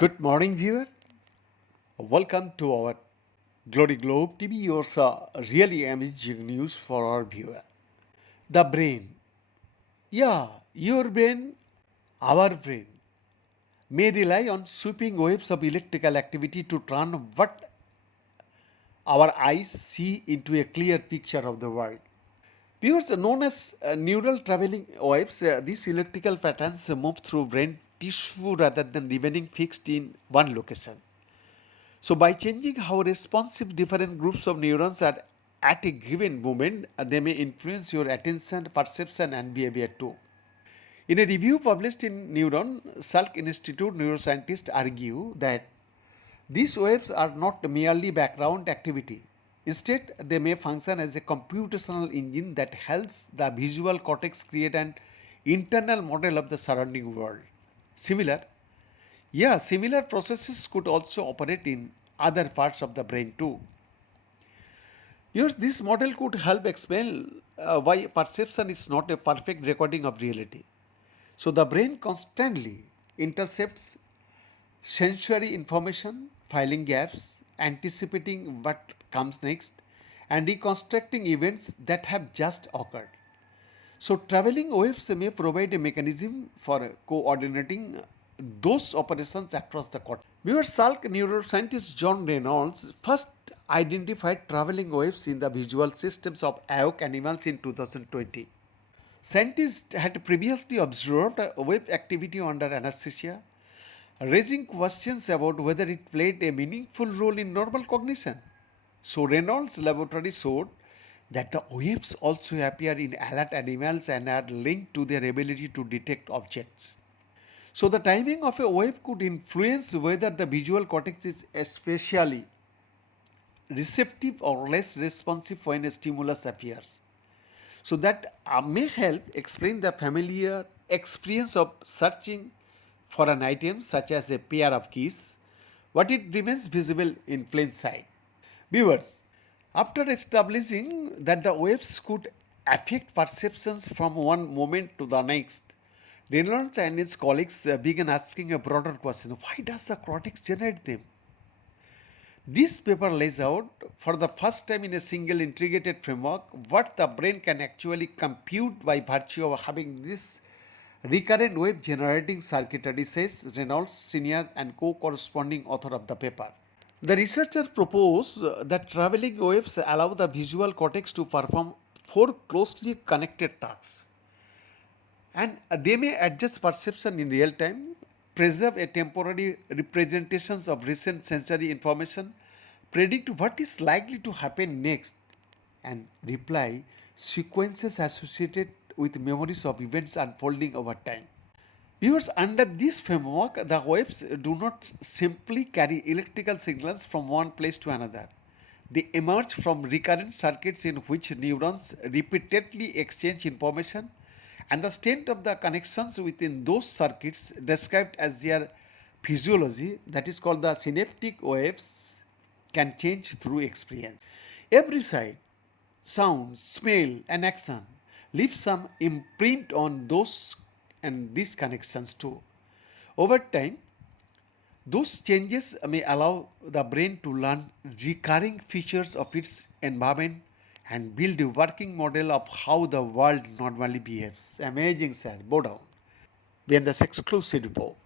Good morning, viewer. Welcome to our Glory Globe TV. Yours really amazing news for our viewer. The brain. Yeah, your brain, our brain, may rely on sweeping waves of electrical activity to turn what our eyes see into a clear picture of the world. Viewers, known as neural traveling waves, these electrical patterns move through brain tissue rather than remaining fixed in one location. So by changing how responsive different groups of neurons are at a given moment, they may influence your attention, perception, and behavior too. In a review published in Neuron, Salk Institute neuroscientists argue that these waves are not merely background activity. Instead, they may function as a computational engine that helps the visual cortex create an internal model of the surrounding world. Similar similar processes could also operate in other parts of the brain too. Yes, this model could help explain why perception is not a perfect recording of reality. So the brain constantly intercepts sensory information, filling gaps, anticipating what comes next, and reconstructing events that have just occurred. So, traveling waves may provide a mechanism for coordinating those operations across the cortex. Viewer Salk neuroscientist John Reynolds first identified traveling waves in the visual systems of Auk animals in 2020. Scientists had previously observed wave activity under anesthesia, raising questions about whether it played a meaningful role in normal cognition. So Reynolds' laboratory showed that the waves also appear in alert animals and are linked to their ability to detect objects. So the timing of a wave could influence whether the visual cortex is especially receptive or less responsive when a stimulus appears. So that may help explain the familiar experience of searching for an item such as a pair of keys, but it remains visible in plain sight. Viewers, after establishing that the waves could affect perceptions from one moment to the next, Reynolds and his colleagues began asking a broader question: why does the cortex generate them? This paper lays out, for the first time in a single integrated framework, what the brain can actually compute by virtue of having this recurrent wave generating circuitry, says Reynolds, senior and co-corresponding author of the paper. The researcher proposed that traveling waves allow the visual cortex to perform four closely connected tasks. And they may adjust perception in real time, preserve a temporary representations of recent sensory information, predict what is likely to happen next, and reply sequences associated with memories of events unfolding over time. Viewers, under this framework, the waves do not simply carry electrical signals from one place to another. They emerge from recurrent circuits in which neurons repeatedly exchange information, and the strength of the connections within those circuits, described as their physiology, that is called the synaptic waves, can change through experience. Every sight, sound, smell, and action leave some imprint on those and these connections too. Over time, those changes may allow the brain to learn recurring features of its environment and build a working model of how the world normally behaves. Amazing, sir. Bow down. When this exclusive report.